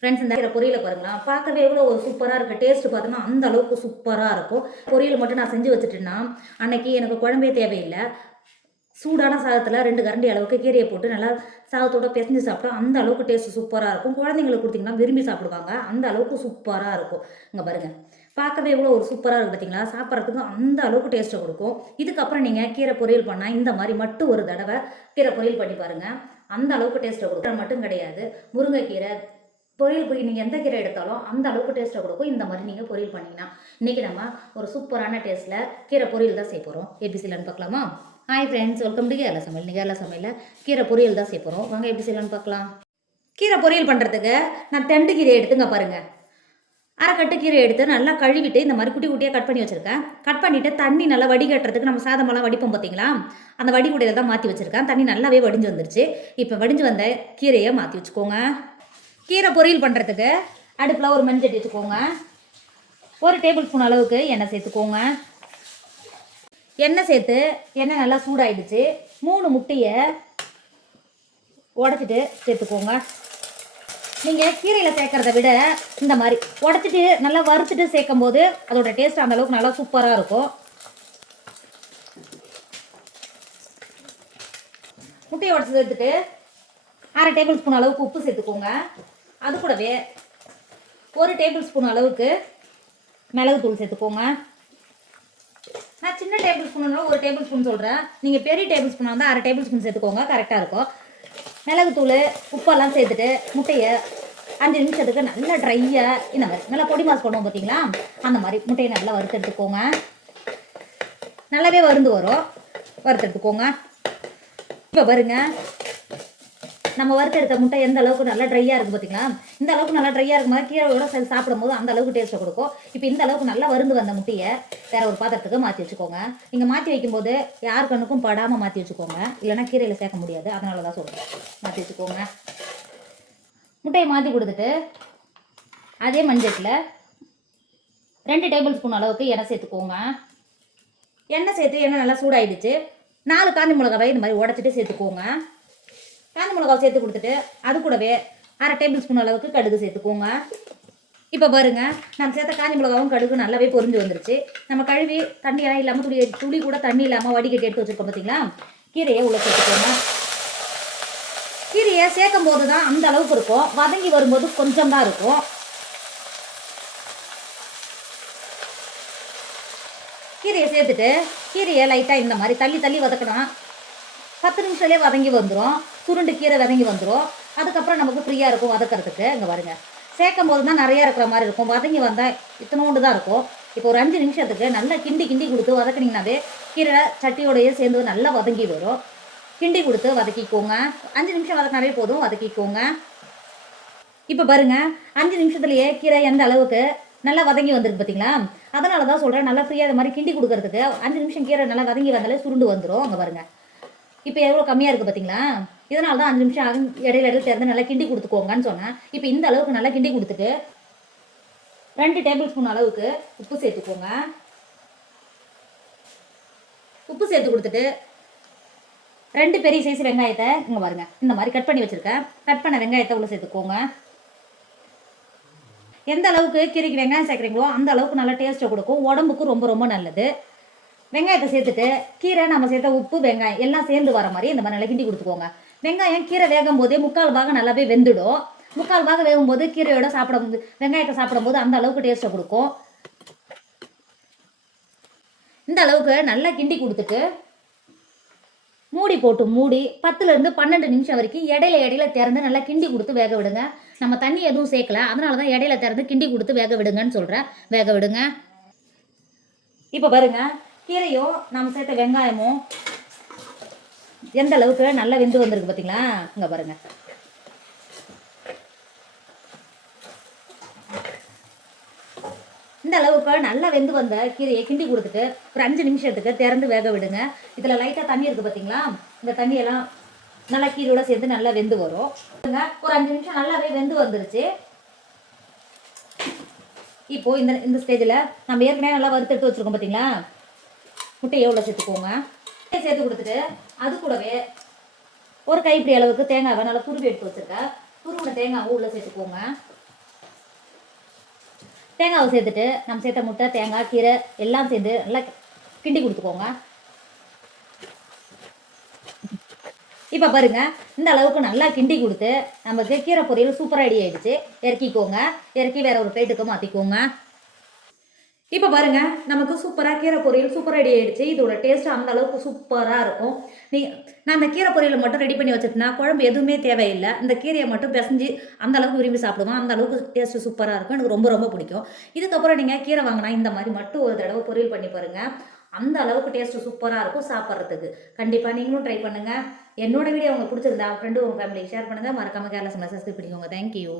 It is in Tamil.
ஃப்ரெண்ட்ஸ் இந்த பொரியலை பாருங்களா, பார்க்கவே எவ்வளோ ஒரு சூப்பராக இருக்குது. டேஸ்ட் பார்த்தோம்னா அந்த அளவுக்கு சூப்பராக இருக்கும். பொரியல் மட்டும் நான் செஞ்சு வச்சுட்டேன்னா அன்னைக்கு எனக்கு குழம்பே தேவையில்லை. சூடான சாதத்தில் 2 கரண்டி அளவுக்கு கீரையை போட்டு நல்லா சாதத்தோட பிசைஞ்சு சாப்பிட்டா அந்த அளவுக்கு டேஸ்ட் சூப்பராக இருக்கும். குழந்தைங்களுக்கு கொடுத்தீங்கன்னா விரும்பி சாப்பிடுவாங்க. அந்த அளவுக்கு சூப்பராக இருக்கும். இங்கே பாருங்கள், பார்க்கவே எவ்வளோ ஒரு சூப்பராக இருக்குது பார்த்தீங்களா. சாப்பிட்றதுக்கு அந்த அளவுக்கு டேஸ்ட்டை கொடுக்கும். இதுக்கப்புறம் நீங்கள் கீரை பொரியல் பண்ணால் இந்த மாதிரி மட்டும் ஒரு தடவை கீரை பொரியல் பண்ணி பாருங்கள். அந்த அளவுக்கு டேஸ்ட்டை கொடுக்கும். மட்டும் கிடையாது, முருங்கைக்கீரை பொரியல் நீங்கள் எந்த கீரை எடுத்தாலும் அந்த அளவுக்கு டேஸ்ட்டை கொடுக்கும். இந்த மாதிரி நீங்கள் பொரியல் பண்ணிங்கன்னா இன்றைக்கி நம்ம ஒரு சூப்பரான டேஸ்ட்டில் கீரை பொரியல் தான் செய்ய போகிறோம். எப்படி செய்யலான்னு பார்க்கலாமா? Hi friends, welcome to Kerala சமையல். கேரளா சமையலில் கீரை பொரியல் தான் செய்ய போகிறோம். வாங்க எப்படி செய்யலான்னு பார்க்கலாம். கீரை பொரியல் பண்ணுறதுக்கு நான் தண்டு கீரை எடுத்துங்க பாருங்கள். அரைக்கட்டு கீரை எடுத்து நல்லா கழுவிட்டு இந்த மாதிரி குட்டி குட்டியாக கட் பண்ணி வச்சுருக்கேன். கட் பண்ணிவிட்டு தண்ணி நல்லா வடிகட்டுறதுக்கு நம்ம சாதமெல்லாம் வடிப்போம் பார்த்தீங்களா, அந்த வடிகுடையில் தான் மாற்றி வச்சுருக்கேன். தண்ணி நல்லாவே வடிஞ்சு வந்துருச்சு. இப்போ வடிஞ்சு வந்த கீரையை மாற்றி வச்சுக்கோங்க. கீரை பொரியல் பண்ணுறதுக்கு அடுப்பில் ஒரு மஞ்சள் வச்சுக்கோங்க. 1 டேபிள் ஸ்பூன் அளவுக்கு எண்ணெய் சேர்த்துக்கோங்க. எண்ணெய் சேர்த்து எண்ணெய் நல்லா சூடாயிடுச்சு. 3 முட்டையை உடச்சிட்டு சேர்த்துக்கோங்க. நீங்கள் கீரையில் சேர்க்குறத விட இந்த மாதிரி உடச்சிட்டு நல்லா வறுத்துட்டு சேர்க்கும் போது அதோட டேஸ்ட் அந்த அளவுக்கு நல்லா சூப்பராக இருக்கும். முட்டையை உடச்சி சேர்த்துட்டு 1/2 டேபிள் ஸ்பூன் அளவுக்கு உப்பு சேர்த்துக்கோங்க. அது கூடவே 1 டேபிள் ஸ்பூன் அளவுக்கு மிளகுத்தூள் சேர்த்துக்கோங்க. நான் சின்ன டேபிள் ஸ்பூன் 1 டேபிள் ஸ்பூன் சொல்கிறேன். நீங்கள் பெரிய டேபிள் ஸ்பூனாக இருந்தால் 1/2 டேபிள் ஸ்பூன் சேர்த்துக்கோங்க, கரெக்டாக இருக்கும். மிளகுத்தூள் உப்பெல்லாம் சேர்த்துட்டு முட்டையை 5 நிமிஷத்துக்கு நல்லா ட்ரையாக இந்த மாதிரி நல்லா பொடி மாஸ் பண்ணுவோம் பார்த்தீங்களா, அந்த மாதிரி முட்டையை நல்லா வறுத்து எடுத்துக்கோங்க. நல்லாவே வறுந்து வரும், வறுத்து எடுத்துக்கோங்க. இப்போ பாருங்க, நம்ம வறுத்து எடுத்த முட்டை எந்த அளவுக்கு நல்லா ட்ரையாக இருக்குது பார்த்தீங்களா. இந்த அளவுக்கு நல்லா ட்ரையாக இருக்கும் போது கீரையோட சேர்த்து சாப்பிடும்போது அந்த அளவுக்கு டேஸ்ட்டை கொடுக்கும். இப்போ இந்த அளவுக்கு நல்லா வறுந்து வந்த முட்டையை வேற ஒரு பாத்திரத்துக்கு மாற்றி வச்சுக்கோங்க. நீங்கள் மாற்றி வைக்கும்போது யார் கண்ணுக்கும் படாமல் மாற்றி வச்சுக்கோங்க, இல்லைனா கீரையில் சேர்க்க முடியாது. அதனால தான் சொல்கிறேன், மாற்றி வச்சுக்கோங்க. முட்டையை மாற்றி கொடுத்துட்டு அதே மஞ்சத்தில் 2 டேபிள் ஸ்பூன் அளவுக்கு எண்ணெய் சேர்த்துக்கோங்க. எண்ணெய் சேர்த்து எண்ணெய் நல்லா சூடாயிடுச்சு. 4 காஞ்சி மிளகாவை இந்த மாதிரி உடச்சிட்டு சேர்த்துக்கோங்க. காஞ்சி மிளகாவை சேர்த்து கொடுத்துட்டு அது கூடவே 1/2 டேபிள் ஸ்பூன் அளவுக்கு கடுகு சேர்த்துக்கோங்க. இப்போ பாருங்க, நம்ம சேர்த்த காஞ்சி மிளகாவும் கடுகு நல்லாவே பொரிஞ்சு வந்துருச்சு. நம்ம கழுவி தண்ணியெல்லாம் இல்லாமல் துளி கூட தண்ணி இல்லாமல் வடிகட்டி எடுத்து வச்சுருக்கோம் பார்த்தீங்களா. கீரையை உள்ள சேர்த்துக்கோங்க. கீரையை சேர்க்கும் போது தான் அந்த அளவுக்கு இருக்கும், வதங்கி வரும்போது கொஞ்சம் தான் இருக்கும். கீரையை சேர்த்துட்டு கீரையை லைட்டாக இந்த மாதிரி தள்ளி தள்ளி வதக்கணும். 10 நிமிஷத்துலேயே வதங்கி வந்துடும். சுருண்டு கீரை வதங்கி வந்துடும். அதுக்கப்புறம் நமக்கு ஃப்ரீயாக இருக்கும் வதக்கிறதுக்கு. இங்கே பாருங்க, சேர்க்கும் போது தான் நிறையா இருக்கிற மாதிரி இருக்கும். வதங்கி வந்தால் இத்தனோண்டு தான் இருக்கும். இப்போ ஒரு 5 நிமிஷத்துக்கு நல்லா கிண்டி கொடுத்து வதக்கினீங்கன்னாவே கீரை சட்டியோடையே சேர்ந்து நல்லா வதங்கி வரும். கிண்டி கொடுத்து வதக்கிக்கோங்க. 5 நிமிஷம் வதக்கினாவே போதும், வதக்கிக்கோங்க. இப்போ பாருங்கள், 5 நிமிஷத்துலேயே கீரை எந்த அளவுக்கு நல்லா வதங்கி வந்துருக்கு பார்த்தீங்களா. அதனால தான் சொல்கிறேன், நல்லா ஃப்ரீயாக அது மாதிரி கிண்டி கொடுக்கறதுக்கு 5 நிமிஷம் கீரை நல்லா வதங்கி வந்தாலே சுருண்டு வந்துடும். அங்கே பாருங்கள், இப்போ எவ்வளோ கம்மியாக இருக்குது பார்த்தீங்களா. இதனால தான் 5 நிமிஷம் இடையில திறந்து நல்லா கிண்டி கொடுத்துக்கோங்கன்னு சொன்னேன். இப்போ இந்த அளவுக்கு நல்லா கிண்டி கொடுத்துட்டு 2 டேபிள் ஸ்பூன் அளவுக்கு உப்பு சேர்த்துக்கோங்க. உப்பு சேர்த்து கொடுத்துட்டு 2 பெரிய சைஸ் வெங்காயத்தை இங்கே பாருங்க இந்த மாதிரி கட் பண்ணி வச்சுருக்கேன். கட் பண்ண வெங்காயத்தை உள்ள சேர்த்துக்கோங்க. எந்த அளவுக்கு கீரைக்கு வெங்காயம் சேர்க்குறீங்களோ அந்த அளவுக்கு நல்லா டேஸ்ட்டை கொடுக்கும், உடம்புக்கு ரொம்ப ரொம்ப நல்லது. வெங்காயத்தை சேர்த்துட்டு கீரை நம்ம சேர்த்த உப்பு வெங்காயம் எல்லாம் சேர்ந்து வர மாதிரி இந்த மாதிரி நல்லா கிண்டி கொடுத்துக்கோங்க. வெங்காயம் கீரை வேகும் போதே 3/4 பாகம் நல்லாவே வெந்துடும். 3/4 பாகம் வேகும்போது கீரையோட சாப்பிடும்போது வெங்காயத்தை சாப்பிடும்போது அந்த அளவுக்கு டேஸ்ட்டை கொடுக்கும். இந்த அளவுக்கு நல்லா கிண்டி கொடுத்துட்டு மூடி போட்டு மூடி 10லேருந்து 12 நிமிஷம் வரைக்கும் இடையில திறந்து நல்லா கிண்டி கொடுத்து வேக விடுங்க. நம்ம தண்ணி எதுவும் சேர்க்கல, அதனால தான் இடையில திறந்து கிண்டி கொடுத்து வேக விடுங்கன்னு சொல்கிறேன். வேக விடுங்க. இப்போ பாருங்க, கீரையும் நம்ம சேர்த்த வெங்காயமும் எந்த அளவுக்கு நல்லா வெந்து வந்திருக்கு பார்த்தீங்களா. இங்கே பாருங்க, இந்த அளவுக்கு நல்லா வெந்து வந்த கீரையை கிண்டி கொடுத்துட்டு ஒரு 5 நிமிஷத்துக்கு திறந்து வேக விடுங்க. இதில் லைட்டாக தண்ணி இருக்குது பார்த்தீங்களா, இந்த தண்ணியெல்லாம் நல்லா கீரையோட சேர்ந்து நல்லா வெந்து வரும். ஒரு 5 நிமிஷம் நல்லாவே வெந்து வந்துருச்சு. இப்போது இந்த ஸ்டேஜில் நம்ம ஏற்கனவே நல்லா வறுத்தெடுத்து வச்சுருக்கோம் பார்த்தீங்களா, முட்டையை உள்ள சேர்த்துக்கோங்க. முட்டையை சேர்த்து கொடுத்துட்டு அது கூடவே ஒரு கைப்பிடி அளவுக்கு தேங்காவை நல்லா துருவி எடுத்து வச்சுருக்கேன். துருவின தேங்காவும் உள்ளே சேர்த்துக்கோங்க. தேங்காவை சேர்த்துட்டு நம்ம சேர்த்த முட்டை தேங்காய் கீரை எல்லாம் சேர்ந்து நல்லா கிண்டி கொடுத்துக்கோங்க. இப்போ பாருங்க, இந்த அளவுக்கு நல்லா கிண்டி கொடுத்து நமக்கு கீரை பொரியல் சூப்பராக ரெடி ஆகிடுச்சு. இறக்கிக்கோங்க. இறக்கி வேற ஒரு பிளேட்டுக்கு மாற்றிக்கோங்க. இப்போ பாருங்க, நமக்கு சூப்பராக கீரை பொரியல் சூப்பராக ரெடி ஆகிடுச்சு. இதோட டேஸ்ட் அந்த அளவுக்கு சூப்பராக இருக்கும். நான் இந்த கீரை பொரியலை மட்டும் ரெடி பண்ணி வச்சுட்டுனா குழம்பு எதுவுமே தேவையில்லை. இந்த கீரையை மட்டும் பிசைஞ்சு அந்த அளவுக்கு விரும்பி சாப்பிடுவோம். அந்த அளவுக்கு டேஸ்ட்டு சூப்பராக இருக்கும். எனக்கு ரொம்ப ரொம்ப பிடிக்கும். இதுக்கப்புறம் நீங்கள் கீரை வாங்கினா இந்த மாதிரி மட்டும் ஒரு தடவை பொரியல் பண்ணி பாருங்கள். அந்த அளவுக்கு டேஸ்ட்டு சூப்பராக இருக்கும் சாப்பிட்றதுக்கு. கண்டிப்பாக நீங்களும் ட்ரை பண்ணுங்கள். என்னோட வீடியோ உங்களுக்கு பிடிச்சிருந்தா ஃப்ரெண்டு உங்கள் ஃபேமிலிக்கு ஷேர் பண்ணுங்கள். மறக்காமல் கேரளா சமையல் சப்ஸ்கிரைப் பண்ணிக்கோங்க. தேங்க்யூ.